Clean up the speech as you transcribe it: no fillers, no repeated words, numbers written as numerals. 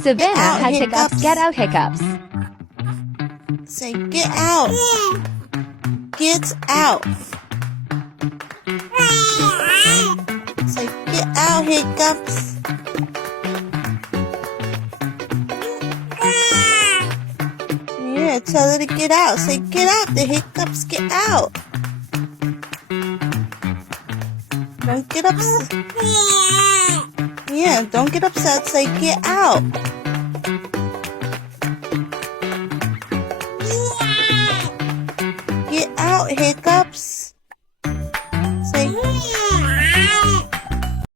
Savannah has Hiccups. hiccups. Get out, Hiccups. Say, get out. Get out. Say, get out, Hiccups. Yeah, tell her to get out. Say, get out. The Hiccups, get out. Don't get upset. Yeah, don't get upset. Say, get out.